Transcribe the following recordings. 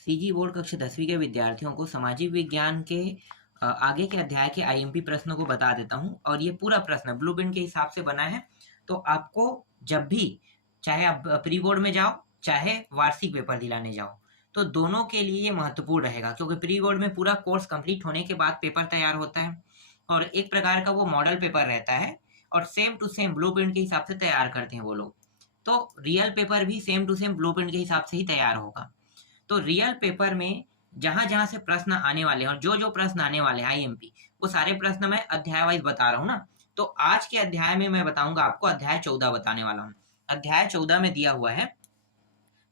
CG board कक्षा 10वीं के विद्यार्थियों को सामाजिक विज्ञान के आगे के अध्याय के आईएमपी प्रश्नों को बता देता हूं और ये पूरा प्रश्न ब्लूप्रिंट के हिसाब से बना है। तो आपको जब भी चाहे आप प्री बोर्ड में जाओ चाहे वार्षिक पेपर दिलाने जाओ तो दोनों के लिए ये महत्वपूर्ण रहेगा, क्योंकि प्री बोर्ड में पूरा कोर्स कंप्लीट होने के बाद पेपर तैयार होता है और एक प्रकार का वो मॉडल पेपर रहता है और सेम टू सेम ब्लूप्रिंट के हिसाब से तैयार करते हैं वो लोग। तो रियल पेपर भी सेम टू सेम ब्लूप्रिंट के हिसाब से ही तैयार होगा। तो रियल पेपर में जहां जहां से प्रश्न आने वाले हैं और जो जो प्रश्न आने वाले हैं आईएमपी, वो सारे प्रश्न मैं अध्याय वाइज बता रहा हूँ ना। तो आज के अध्याय में मैं बताऊंगा आपको, अध्याय 14 बताने वाला हूँ। अध्याय 14 में दिया हुआ है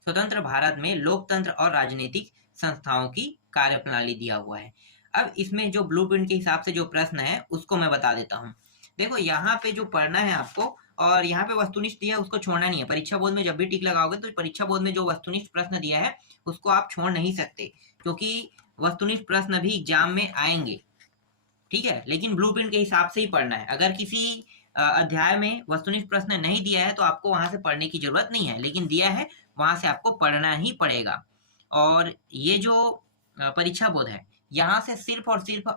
स्वतंत्र भारत में लोकतंत्र और राजनीतिक संस्थाओं की कार्यप्रणाली दिया हुआ है। अब इसमें जो ब्लूप्रिंट के हिसाब से जो प्रश्न है उसको मैं बता देता हूँ। देखो यहाँ पे जो पढ़ना है आपको, और यहाँ पे वस्तुनिष्ठ दिया है उसको छोड़ना नहीं है। परीक्षा बोर्ड में जब भी टिक लगाओगे तो परीक्षा बोर्ड में जो वस्तुनिष्ठ प्रश्न दिया है उसको आप छोड़ नहीं सकते, क्योंकि वस्तुनिष्ठ प्रश्न भी एग्जाम में आएंगे, ठीक है। लेकिन ब्लूप्रिंट के हिसाब से ही पढ़ना है। अगर किसी अध्याय में वस्तुनिष्ठ प्रश्न नहीं दिया है तो आपको वहां से पढ़ने की जरूरत नहीं है, लेकिन दिया है वहां से आपको पढ़ना ही पड़ेगा। और ये जो परीक्षा बोर्ड है यहाँ से सिर्फ और सिर्फ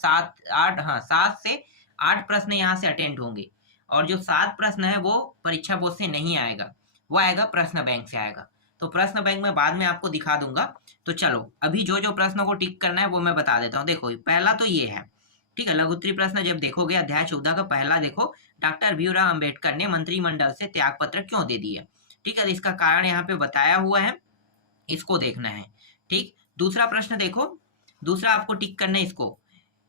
7 से 8 प्रश्न यहाँ से अटेंड होंगे, और जो 7 प्रश्न है वो परीक्षा बोर्ड से नहीं आएगा, वो आएगा प्रश्न बैंक से आएगा। तो प्रश्न बैंक में बाद में आपको दिखा दूंगा। तो चलो अभी जो जो प्रश्नों को टिक करना है वो मैं बता देता हूँ। देखो पहला तो ये है, ठीक है। लघुत्तरी प्रश्न जब देखोगे अध्याय 14 का पहला देखो, डॉक्टर भीमराव अंबेडकर ने मंत्रिमंडल से त्याग पत्र क्यों दे दिया, ठीक है। इसका कारण यहाँ पे बताया हुआ है, इसको देखना है, ठीक। दूसरा प्रश्न देखो, दूसरा आपको टिक करना है इसको,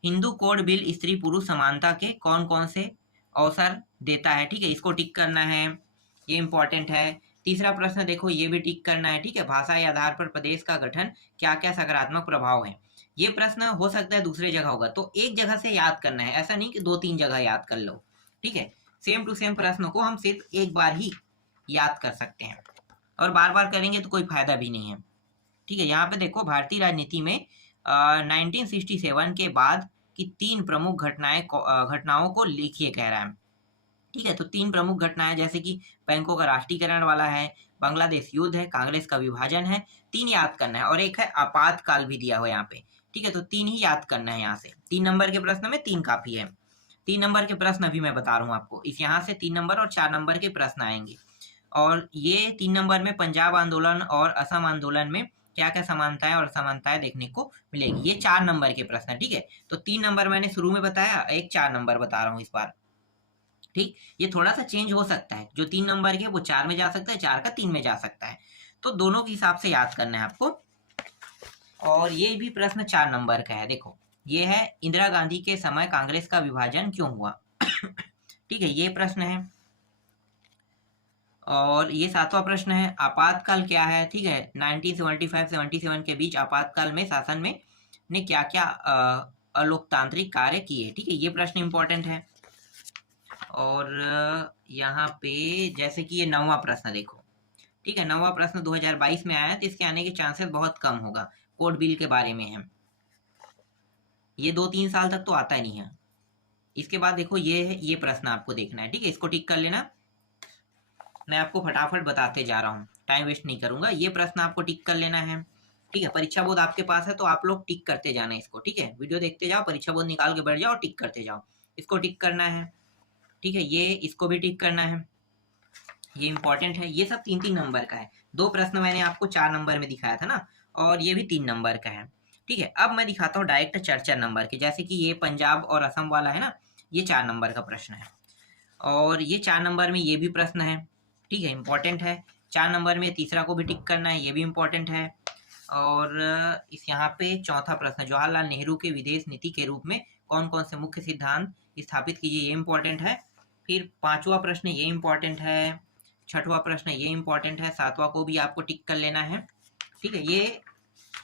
हिंदू कोड बिल स्त्री पुरुष समानता के कौन कौन से अवसर देता है, ठीक है। इसको टिक करना है, ये इंपॉर्टेंट है। तीसरा प्रश्न देखो, ये भी टिक करना है, ठीक है। भाषा के आधार पर प्रदेश का गठन क्या क्या सकारात्मक प्रभाव है। ये प्रश्न हो सकता है दूसरे जगह होगा, तो एक जगह से याद करना है, ऐसा नहीं कि 2-3 जगह याद कर लो, ठीक है। सेम टू सेम प्रश्न को हम सिर्फ एक बार ही याद कर सकते हैं और बार बार करेंगे तो कोई फायदा भी नहीं है, ठीक है। यहाँ पे देखो भारतीय राजनीति में 1967 के बाद की 3 प्रमुख घटनाओं को लिखिए कह रहा है, ठीक है। तो 3 प्रमुख घटनाएं जैसे कि बैंकों का राष्ट्रीयकरण वाला है, बांग्लादेश युद्ध है, कांग्रेस का विभाजन है, 3 याद करना है। और एक है आपातकाल भी दिया हुआ यहाँ पे, ठीक है। तो 3 ही याद करना है यहाँ से। 3 नंबर के प्रश्न में 3 काफी है। 3 नंबर के प्रश्न अभी मैं बता रहा हूँ आपको, इस यहाँ से 3 नंबर और 4 नंबर के प्रश्न आएंगे। और ये 3 नंबर में पंजाब आंदोलन और असम आंदोलन में क्या क्या समानताएं और असमानताएं देखने को मिलेगी, ये 4 नंबर के प्रश्न है, ठीक है। तो 3 नंबर मैंने शुरू में बताया, एक 4 नंबर बता रहा हूँ इस बार, ठीक। ये थोड़ा सा चेंज हो सकता है, जो 3 नंबर के वो 4 में जा सकता है, 4 का 3 में जा सकता है। तो दोनों के हिसाब से याद करना है आपको। और ये भी प्रश्न 4 नंबर का है। देखो ये है, इंदिरा गांधी के समय कांग्रेस का विभाजन क्यों हुआ ठीक है, ये प्रश्न है। और ये 7वां प्रश्न है, आपातकाल क्या है, ठीक है। 1975-77 के बीच आपातकाल में शासन में ने क्या क्या अलोकतांत्रिक कार्य किए, ठीक है। ये प्रश्न इंपॉर्टेंट है। और यहाँ पे जैसे कि ये 9वां प्रश्न देखो, ठीक है। 9वां प्रश्न 2022 में आया, तो इसके आने के चांसेस बहुत कम होगा, कोड बिल के बारे में है। ये 2-3 साल तक तो आता ही नहीं है। इसके बाद देखो ये है, ये प्रश्न आपको देखना है, ठीक है। इसको टिक कर लेना, मैं आपको फटाफट बताते जा रहा हूँ, टाइम वेस्ट नहीं करूंगा। ये प्रश्न आपको टिक कर लेना है, ठीक है। परीक्षा बोर्ड आपके पास है तो आप लोग टिक करते जाना इसको, ठीक है। वीडियो देखते जाओ, परीक्षा बोर्ड निकाल के बैठ जाओ, टिक करते जाओ। इसको टिक करना है, ठीक है। ये इसको भी टिक करना है, ये इंपॉर्टेंट है। ये सब 3-3 नंबर का है। 2 प्रश्न मैंने आपको 4 नंबर में दिखाया था ना, और ये भी 3 नंबर का है, ठीक है। अब मैं दिखाता हूँ डायरेक्ट 4-4 नंबर के, जैसे कि ये पंजाब और असम वाला है ना, ये 4 नंबर का प्रश्न है। और ये 4 नंबर में ये भी प्रश्न है, ठीक है, इंपॉर्टेंट है। 4 नंबर में तीसरा को भी टिक करना है, ये भी इंपॉर्टेंट है। और इस यहाँ पे चौथा प्रश्न, जवाहरलाल नेहरू के विदेश नीति के रूप में कौन कौन से मुख्य सिद्धांत स्थापित कीजिए, ये इंपॉर्टेंट है। फिर 5वां प्रश्न ये इंपॉर्टेंट है, 6वां प्रश्न ये इंपॉर्टेंट है, 7वां को भी आपको टिक कर लेना है, ठीक है। ये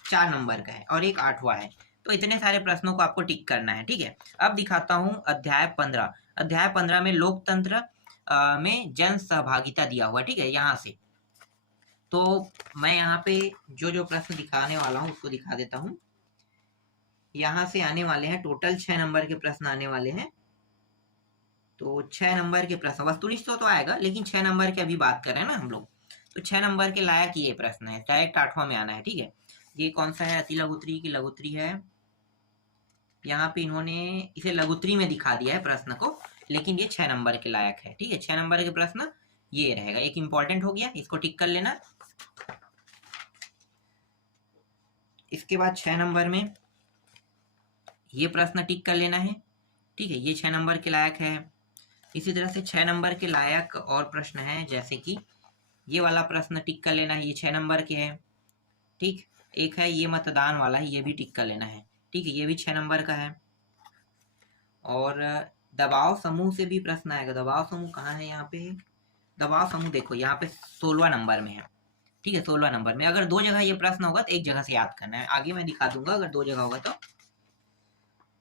4 नंबर का है और एक 8वां है। तो इतने सारे प्रश्नों को आपको टिक करना है, ठीक है। अब दिखाता हूँ अध्याय 15। अध्याय 15 में लोकतंत्र में जन सहभागिता दिया हुआ है, ठीक है। यहाँ से तो मैं यहाँ पे जो जो प्रश्न दिखाने वाला हूँ उसको दिखा देता हूँ। यहाँ से आने वाले हैं टोटल 6 नंबर के प्रश्न आने वाले हैं। तो 6 नंबर के प्रश्न, वस्तुनिष्ठ तो आएगा, लेकिन 6 नंबर की अभी बात कर रहे हैं ना हम लोग, तो 6 नंबर के लायक ये प्रश्न है, डायरेक्ट 8वां में आना है, ठीक है। ये कौन सा है, अति लघुत्री की लघुत्री है। यहाँ पे इन्होंने इसे लघुत्री में दिखा दिया है प्रश्न को, लेकिन ये 6 नंबर के लायक है। ठीक है, 6 नंबर के प्रश्न ये रहेगा। एक इंपॉर्टेंट हो गया, इसको टिक कर लेना। इसके बाद 6 नंबर में ये प्रश्न टिक कर लेना है। ठीक है, ये 6 नंबर के लायक है। इसी तरह से 6 नंबर के लायक और प्रश्न है, जैसे कि ये वाला प्रश्न टिक कर लेना है, ये 6 नंबर के है। ठीक, एक है ये मतदान वाला है, ये भी टिक कर लेना है। ठीक है, ये भी 6 नंबर का है। और दबाव समूह से भी प्रश्न आएगा। दबाव समूह कहाँ है यहाँ पे, दबाव समूह देखो यहाँ पे 16 नंबर में है। ठीक है, 16 नंबर में। अगर 2 जगह ये प्रश्न होगा तो एक जगह से याद करना है, आगे मैं दिखा दूंगा अगर 2 जगह होगा तो।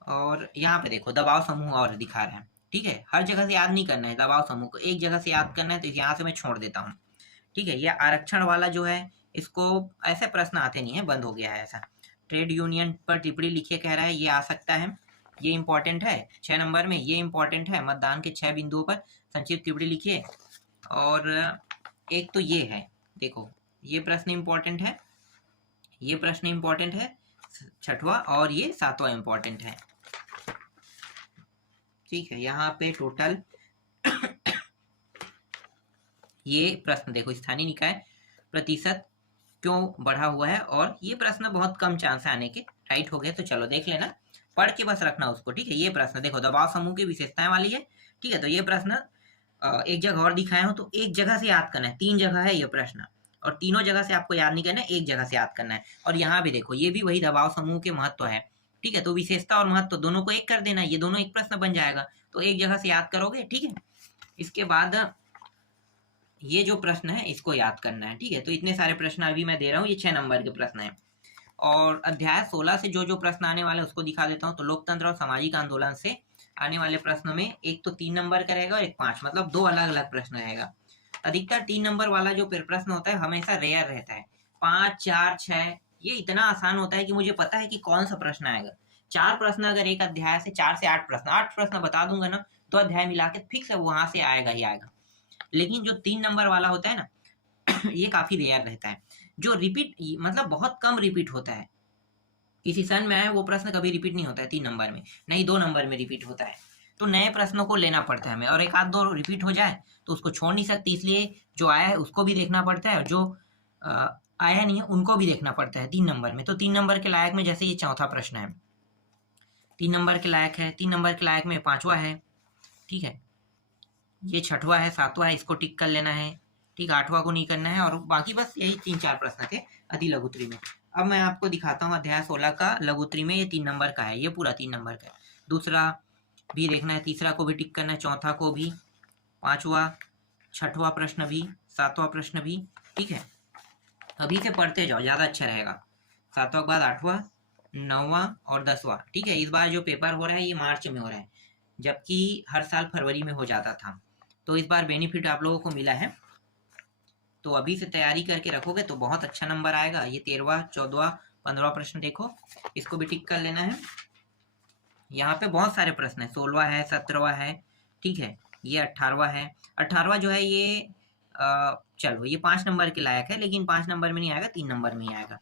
और यहाँ पे देखो दबाव समूह और दिखा रहे हैं। ठीक है, हर जगह से याद नहीं करना है, दबाव समूह को एक जगह से याद करना है, तो यहाँ से मैं छोड़ देता हूँ। ठीक है, ये आरक्षण वाला जो है, इसको ऐसे प्रश्न आते नहीं है, बंद हो गया है ऐसा। ट्रेड यूनियन पर टिप्पणी लिखिए कह रहा है, ये आ सकता है, ये इंपॉर्टेंट है 6 नंबर में। ये इंपॉर्टेंट है, मतदान के 6 बिंदुओं पर संक्षिप्त टिप्पणी लिखिए। और एक तो ये है, देखो ये प्रश्न इंपॉर्टेंट है, ये प्रश्न इंपॉर्टेंट है 6वां, और ये 7वां इंपॉर्टेंट है। ठीक है, यहाँ पे टोटल ये प्रश्न देखो, स्थानीय निकाय प्रतिशत क्यों बढ़ा हुआ है, और ये प्रश्न बहुत कम चांस है आने के, राइट हो गए। तो चलो देख लेना, पढ़ के बस रखना उसको। ठीक है, ये प्रश्न देखो दबाव समूह की विशेषताएं वाली है। ठीक है, तो ये प्रश्न एक जगह और दिखाए हो तो एक जगह से याद करना है, 3 जगह है ये प्रश्न, और तीनों जगह से आपको याद नहीं करना है, एक जगह से याद करना है। और यहाँ भी देखो, ये भी वही दबाव समूह के महत्व है। ठीक है, तो विशेषता और महत्व दोनों को एक कर देना, ये दोनों एक प्रश्न बन जाएगा, तो एक जगह से याद करोगे। ठीक है, इसके बाद ये जो प्रश्न है इसको याद करना है। ठीक है, तो इतने सारे प्रश्न अभी मैं दे रहा हूँ, ये 6 नंबर के प्रश्न है। और अध्याय 16 से जो जो प्रश्न आने वाले हैं उसको दिखा देता हूँ। तो लोकतंत्र और सामाजिक आंदोलन से आने वाले प्रश्नों में एक तो 3 नंबर का रहेगा और एक 5, मतलब 2 अलग अलग प्रश्न रहेगा। अधिकतर 3 नंबर वाला जो प्रश्न होता है हमेशा रेयर रहता है। 5, 4, 6 ये इतना आसान होता है कि मुझे पता है कि कौन सा प्रश्न आएगा। 4 प्रश्न अगर एक अध्याय से, 4 से 8 प्रश्न, 8 प्रश्न बता दूंगा ना, तो अध्याय मिला के फिक्स है वहां से आएगा ही आएगा। लेकिन जो 3 नंबर वाला होता है ना ये काफी रेयर रहता है, जो रिपीट मतलब बहुत कम रिपीट होता है। किसी सन में है वो प्रश्न कभी रिपीट नहीं होता है 3 नंबर में, नहीं 2 नंबर में रिपीट होता है। तो नए प्रश्नों को लेना पड़ता है हमें, और एक आध 2 रिपीट हो जाए तो उसको छोड़ नहीं सकती, इसलिए जो आया है उसको भी देखना पड़ता है, और जो आया नहीं है उनको भी देखना पड़ता है 3 नंबर में। तो 3 नंबर के लायक में जैसे ये चौथा प्रश्न है, 3 नंबर के लायक है, 3 नंबर के लायक में 5वां है। ठीक है, ये 6वां है, 7वां है, इसको टिक कर लेना है। ठीक, 8वां को नहीं करना है, और बाकी बस यही 3-4 प्रश्न थे अति लघुत्री में। अब मैं आपको दिखाता हूँ अध्याय 16 का लघुत्री में, ये 3 नंबर का है, ये पूरा 3 नंबर का है। दूसरा भी देखना है, तीसरा को भी टिक करना है, चौथा को भी, 5वां, 6वां प्रश्न भी, 7वां प्रश्न भी। ठीक है, अभी से पढ़ते जाओ, ज़्यादा अच्छा रहेगा। 7वां के बाद 8वां, 9वां और 10वां। ठीक है, इस बार जो पेपर हो रहा है ये मार्च में हो रहा है, जबकि हर साल फरवरी में हो जाता था। तो इस बार बेनिफिट आप लोगों को मिला है, तो अभी से तैयारी करके रखोगे तो बहुत अच्छा नंबर आएगा। ये 13वां, 14वां, 15वां प्रश्न देखो, इसको भी टिक कर लेना है। यहाँ पे बहुत सारे प्रश्न है, 16वां है, 17वां है। ठीक है, ये 18वां है। 18वां जो है ये चलो ये 5 नंबर के लायक है, लेकिन 5 नंबर में नहीं आएगा, 3 नंबर में ही आएगा।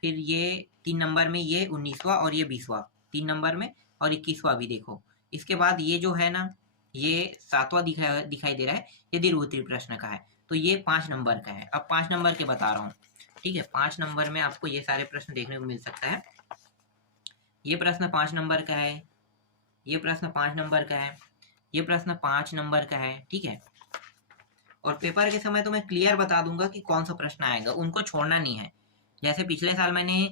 फिर ये 3 नंबर में ये 19वां और ये 20वां 3 नंबर में, और 21वां भी देखो। इसके बाद ये जो है ना, ये 7वां दिखाई दे रहा है, ये दीर्घोत्तरीय प्रश्न का है, तो ये 5 नंबर का है। अब 5 नंबर के बता रहा हूँ। ठीक है, 5 नंबर में आपको ये सारे प्रश्न देखने को मिल सकता है। ये प्रश्न 5 नंबर का है, ये प्रश्न 5 नंबर का है, ये प्रश्न 5 नंबर का है। ठीक है, और पेपर के समय तो मैं क्लियर बता दूंगा कि कौन सा प्रश्न आएगा, उनको छोड़ना नहीं है। जैसे पिछले साल मैंने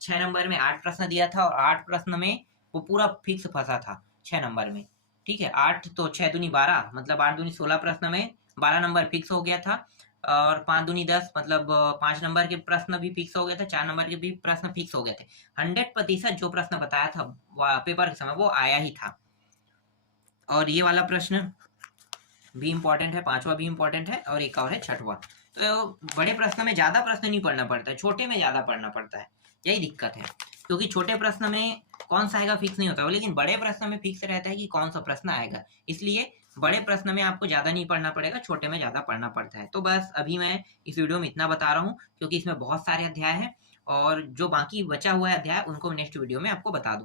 6 नंबर में 8 प्रश्न दिया था, और 8 प्रश्न में वो पूरा फिक्स फंसा था 6 नंबर में। ठीक है, 8 तो 6 दूनी 12, मतलब 8 दूनी 16 प्रश्न में 12 नंबर फिक्स हो गया था, और 5 दूनी 10, मतलब 5 नंबर के प्रश्न भी फिक्स हो गए थे, 4 नंबर के भी प्रश्न फिक्स हो गए थे। 100% जो प्रश्न बताया था पेपर के समय वो आया ही था। और ये वाला प्रश्न भी इम्पोर्टेंट है, 5वां भी इम्पोर्टेंट है, और एक और है 6वां। तो बड़े प्रश्न में ज्यादा प्रश्न नहीं पढ़ना पड़ता है, छोटे में ज्यादा पढ़ना पड़ता है, यही दिक्कत है। क्योंकि छोटे प्रश्न में कौन सा आएगा फिक्स नहीं होता, लेकिन बड़े प्रश्न में फिक्स रहता है कि कौन सा प्रश्न आएगा। इसलिए बड़े प्रश्न में आपको ज्यादा नहीं पढ़ना पड़ेगा, छोटे में ज्यादा पढ़ना पड़ता है। तो बस अभी मैं इस वीडियो में इतना बता रहा हूँ, क्योंकि इसमें बहुत सारे अध्याय हैं और जो बाकी बचा हुआ है अध्याय उनको नेक्स्ट वीडियो में आपको बता दूँ।